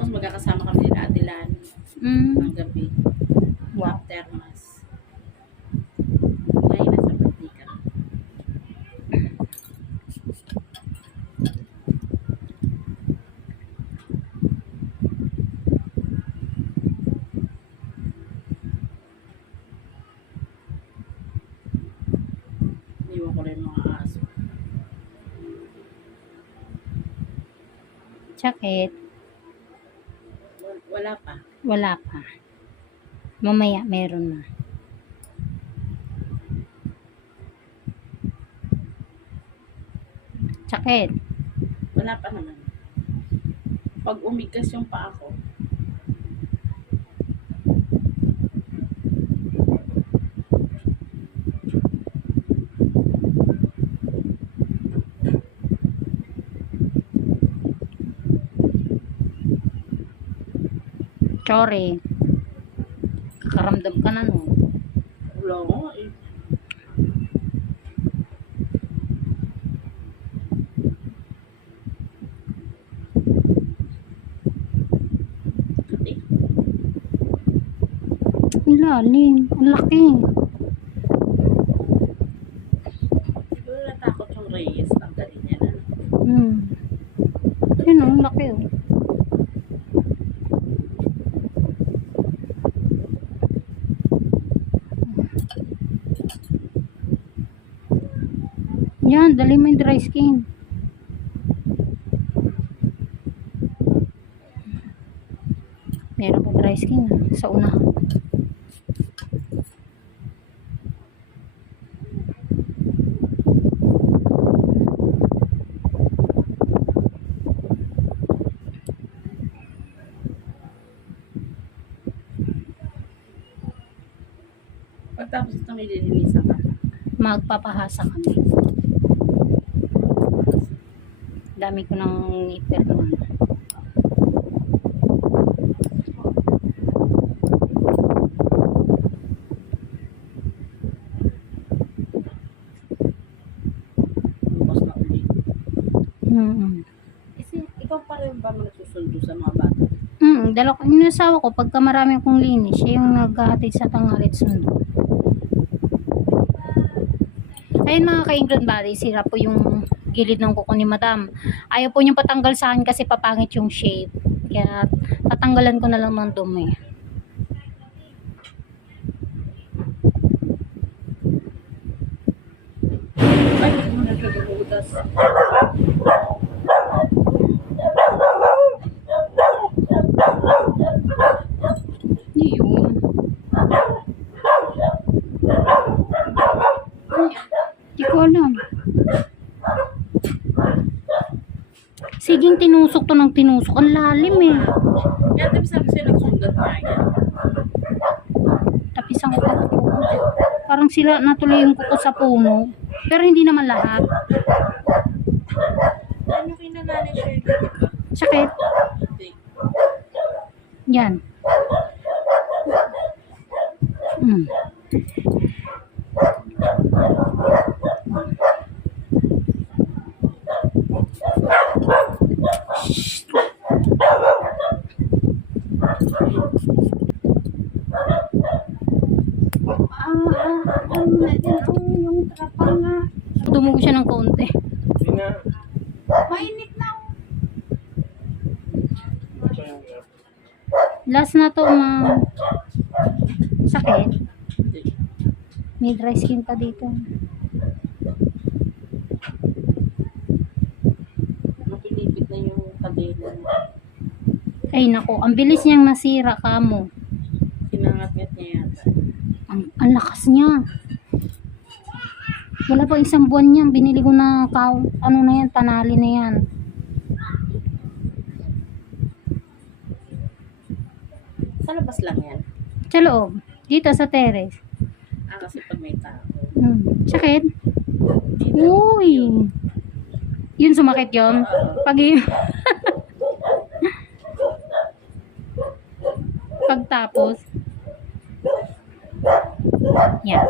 Tapos magkakasama kami nila Ate Lan ng gabi. Wow. After mass. Ngayon nasa birthday ka. Iwan ko rin mga aso. Sakit. Wala pa. Wala pa. Mamaya meron na. Sakit. Wala pa naman. Pag umigkas yung paa ko, Sorry. Kakaramdam ka na no. wala ko eh. Kati. Ang lalim. Ang laki. Siguro natakot yung Reyes. Tanggalin niya na. Yun o, ang laki o. Yan, dali mo yung dry skin. Meron pa dry skin sa unahan. Pagtapos ito may lilinisan ka. Magpapahasa kami. Dami ko ng nipper noon. Bukas na ulit. Kasi ikaw pa rin ba nagsusundo sa mga bata? Dala ko yung asawa ko pagka marami akong linis, siya yung naghahatid sa tangalit sundo. Ayun mga ka-England Valley, sira po yung gilid ng kuko ni Madam. Ayaw po niyang patanggal sa akin kasi papangit yung shape. Kaya tatanggalan ko na lang ng dumi. Ay, hindi mo nagkakabutas. Yun. Di ko alam. Siging tinusok to ng tinusok. Ang lalim eh. Kaya tabi sabi sa'yo nagsundat nga yan. Tapisan ko. Parang sila natuloy yung kuko sa puno. Pero hindi naman lahat. Ano kinanani siya yung diba? Sakit. Hindi. Yan. Yung trapal nga. Tumugo siya ng konti. Mainit na. Last na to, ma'am. Sakit. Hindi. May dry skin pa dito. Napilipit na yung kadena. Ay nako, ang bilis niyang nasira kamo. Kinangat-ngat niya yata. Ang lakas niya. Wala pa isang buwan niyan. Binili ko na ano na yan, tanali na yan. Sa labas lang yan. Sa loob. Dito sa terrace. Kasi pag may tao. Sakit? Dito. Uy. Yun sumakit yun? Pag pagtapos. Yan.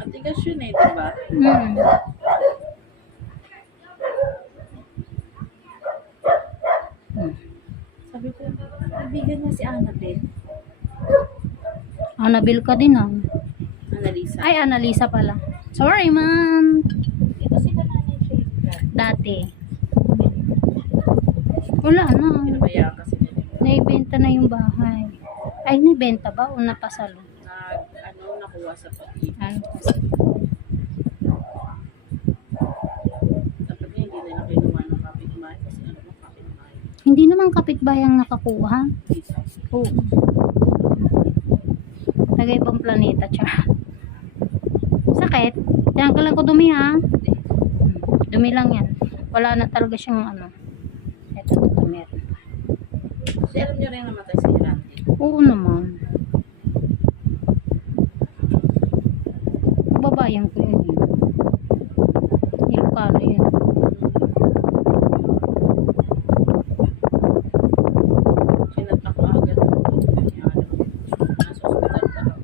At matigas yun eh, diba? Hmm. Sabi ko, kaibigan niya si Annabelle. Annabelle ka din ah. Annalisa. Ay, Annalisa pala. Sorry, man. Ito sila nanay shade ka. Dati. Wala na. Pinabayaan kasi nila. Naibenta na yung bahay. Ay, naibenta ba? O napasalo? Nakuha sa pag-ibig. Ano kasi? Dapat niya hindi nila kinuha ng kapitbahay kasi ano mo kapitbahay. Hindi naman kapitbahay ang nakakuha. Oo. Taga ibang planeta, tsaka. Sakit. Diyan ka lang ko dumi ha. Dumi lang yan. Wala na talaga siyang ano. Ito meron pa. Kasi alam niyo rin namatay si Randy. Oo naman. Babayan ko yun eh. Ilocano yun. Sinatak ko agad. Nasa hospital ka daw.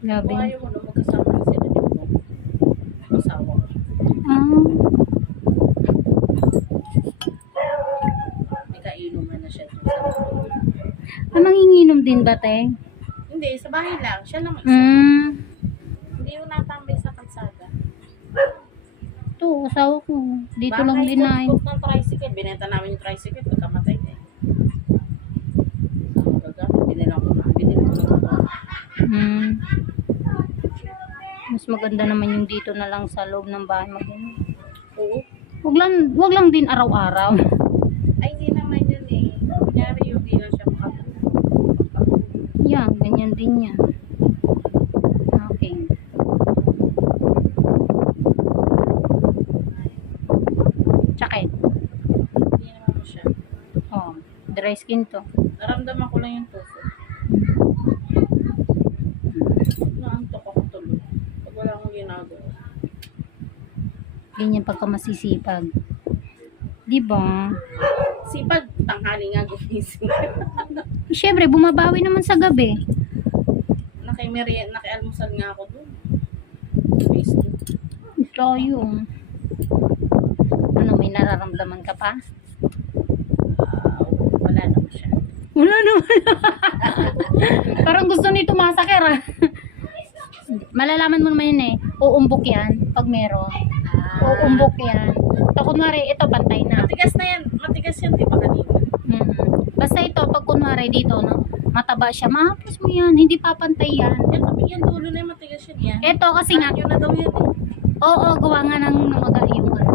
Grabe. Kung ayaw mo na magkasama na sila dito. Asawa ko. Ah, May kainuman na siya dun sa nanginginom din ba, te? Hindi, sa bahay lang. Siya lang isa. Hindi yung natambay sa kalsada. Ito, asawa ko. Dito lang din na. Bakit ng tricycle? Binenta namin yung tricycle. Pagkamatay na eh. Ang gagamit. Binilang ko na. Mas maganda naman yung dito na lang sa loob ng bahay magano. Oo. Wag lang din araw-araw. Ay, hindi naman yun eh. Kunyari yung di lang siya makatulog. Yan, ganyan din yan. Okay. Sakit. Hindi naman mo siya. Oh, dry skin to. Naramdaman ko lang yung tufo. Naantok ako tulog. Pag wala akong ginagawa. Ganyan pagka masisipag. Diba? Sipag, tanghali nga gumising. Siyempre, bumabawi naman sa gabi. Nakialmusal nga ako doon. Facebook. Tayo. Ano, may nararamdaman ka pa? Wala naman siya. Wala naman. Parang gusto nito masakir ah. Malalaman mo naman yun eh. Uumbok yan pag meron. Uumbok yan. Ito kunwari, ito pantay na. Matigas na yan. Matigas yan, di ba kanina? Basta ito, pag kunwari dito, no, mataba siya, mahapos mo yan. Hindi papantay yan. Yan dulo na yung matigas yan. Ito kasi nga, Yun na daw yan eh. oo, gawa nga ng namaga yung ano.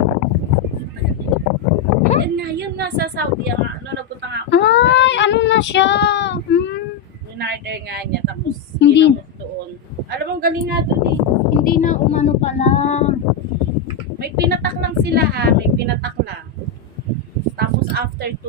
Yan nga, yun nga sa Saudi. Ano, nagpunta nga ako. Ay, ano na siya? Minarder nga niya. Tapos, Hindi. ginamot doon. Alam mo, galing nga doon eh. Hindi na umano pala. May pinatak lang sila ha. May pinatak lang. Tapos after 2